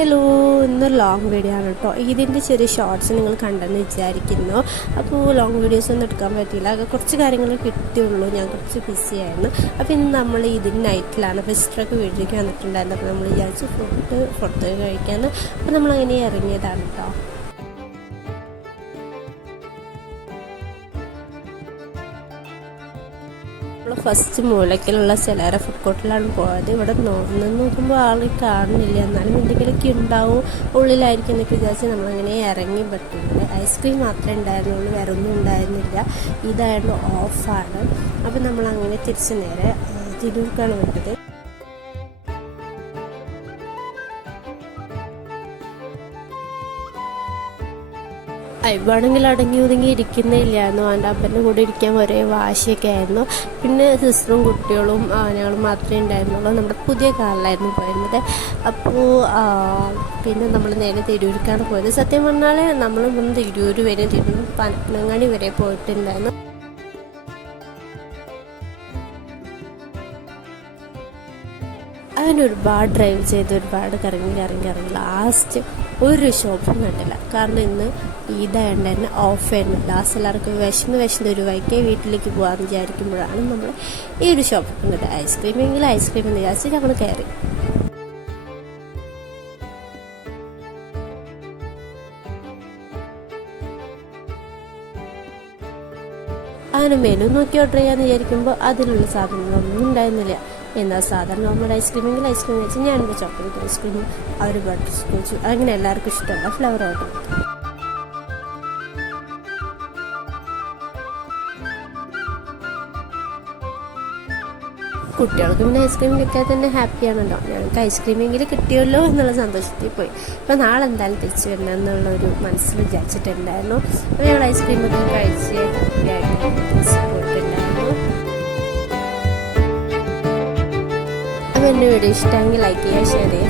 Hello ഇന്നൊരു long video ആണ് കേട്ടോ ഇതിന്റെ ചെറിയ ഷോർട്സ് നിങ്ങൾ കണ്ടെന്ന് വിചാരിക്കുന്നു. അപ്പോൾ ലോങ് വീഡിയോസ് ഒന്നും എടുക്കാൻ പറ്റിയില്ല. കുറച്ച് കാര്യങ്ങൾ കിട്ടിയുള്ളൂ. ഞാൻ കുറച്ച് ബിസി ആയിരുന്നു. അപ്പോൾ ഇന്ന് നമ്മൾ ഇതിന് നൈറ്റിലാണ് ഫെസ്റ്ററൊക്കെ വീട്ടിലേക്ക് വന്നിട്ടുണ്ടായിരുന്നു. അപ്പോൾ നമ്മൾ വിചാരിച്ചു ഫുഡ് പുറത്ത് കഴിക്കാമെന്ന് അപ്പോൾ നമ്മളങ്ങനെ ഇറങ്ങിയതാണ് കേട്ടോ ഫസ്റ്റ് മൂലക്കിലുള്ള ചിലരെ ഫുഡ് കോർട്ടിലാണ് പോയത്. ഇവിടെ നിന്ന് നോക്കുമ്പോൾ ആൾ കാണുന്നില്ല. എന്നാലും എന്തെങ്കിലുമൊക്കെ ഉണ്ടാവും ഉള്ളിലായിരിക്കും എന്നൊക്കെ വിചാരിച്ച് നമ്മളങ്ങനെ ഇറങ്ങി പറ്റുന്നുണ്ട് ഐസ്ക്രീം മാത്രമേ ഉണ്ടായിരുന്നുള്ളൂ വേറെ ഒന്നും ഉണ്ടായിരുന്നില്ല. ഇതായിരുന്നു ഓഫാണ് അപ്പോൾ നമ്മളങ്ങനെ തിരിച്ച് നേരെ തിരൂർക്കാണ് വിട്ടത്. അയവാണെങ്കിൽ അടങ്ങി ഒതുങ്ങി ഇരിക്കുന്നില്ലായിരുന്നു അവന്റെ അപ്പന്റെ കൂടെ ഇരിക്കാൻ ഒരേ വാശിയൊക്കെ ആയിരുന്നു. പിന്നെ സിസ്റ്ററും കുട്ടികളും ഞങ്ങളും മാത്രമേ ഉണ്ടായിരുന്നുള്ളൂ. നമ്മുടെ പുതിയ കാറിലായിരുന്നു പോയിരുന്നത്. അപ്പോൾ പിന്നെ നമ്മൾ നേരെ തിരൂരിക്കാണ് പോയത്. സത്യം പറഞ്ഞാൽ നമ്മൾ ഇവിടുന്ന് തിരൂർ വരെ തിരൂർ പനങ്ങാടി വരെ പോയിട്ടുണ്ടായിരുന്നു. അങ്ങനെ ഒരുപാട് ഡ്രൈവ് ചെയ്ത് ഒരുപാട് കറങ്ങി കറങ്ങി കറങ്ങി. ലാസ്റ്റ് ഒരു ഷോപ്പും കണ്ടില്ല. കാരണം ഇന്ന് ഈദായതുകൊണ്ട് തന്നെ ഓഫ് ആയിരുന്നു. ലാസ്റ്റ് എല്ലാവർക്കും വിശന്ന് വിശന്ന് ഒരു വൈകി വീട്ടിലേക്ക് പോകാമെന്ന് വിചാരിക്കുമ്പോഴാണ് നമ്മൾ ഈ ഒരു ഷോപ്പ് കണ്ടത്. ഐസ്ക്രീം എങ്കിലും ഐസ്ക്രീം എന്ന് വിചാരിച്ച് നമ്മൾ കയറി അങ്ങനെ മെനു നോക്കി ഓർഡർ ചെയ്യാന്ന് വിചാരിക്കുമ്പോൾ അതിലുള്ള സാധനങ്ങളൊന്നും ഉണ്ടായിരുന്നില്ല. എന്നാൽ സാധാരണ നോർമൽ ഐസ്ക്രീമെങ്കിൽ ഐസ്ക്രീം വെച്ച് ഞാൻ ചോക്ലേറ്റ് ഐസ്ക്രീം അവർ ബട്ടർ സ്കോച്ച് അങ്ങനെ എല്ലാവർക്കും ഇഷ്ടമുള്ള ഫ്ലവർ ഓർഡർ കുട്ടികൾക്ക് പിന്നെ ഐസ്ക്രീം കിട്ടിയാൽ തന്നെ ഹാപ്പിയാണല്ലോ ഞങ്ങൾക്ക് ഐസ്ക്രീമെങ്കിലും കിട്ടിയല്ലോ എന്നുള്ള സന്തോഷത്തിൽ പോയി. അപ്പോൾ നാളെ എന്തായാലും തിരിച്ചു വരണം എന്നുള്ള ഒരു മനസ്സിൽ വിചാരിച്ചിട്ടുണ്ടായിരുന്നു. അപ്പോൾ ഞങ്ങൾ ഐസ്ക്രീം ഒക്കെ കഴിച്ച് പോയിട്ടുണ്ടായിരുന്നു അപ്പോൾ എന്റെ വീഡിയോ ഇഷ്ടമെങ്കിൽ ലൈക്ക് ചെയ്യുക ഷെയർ ചെയ്യുക.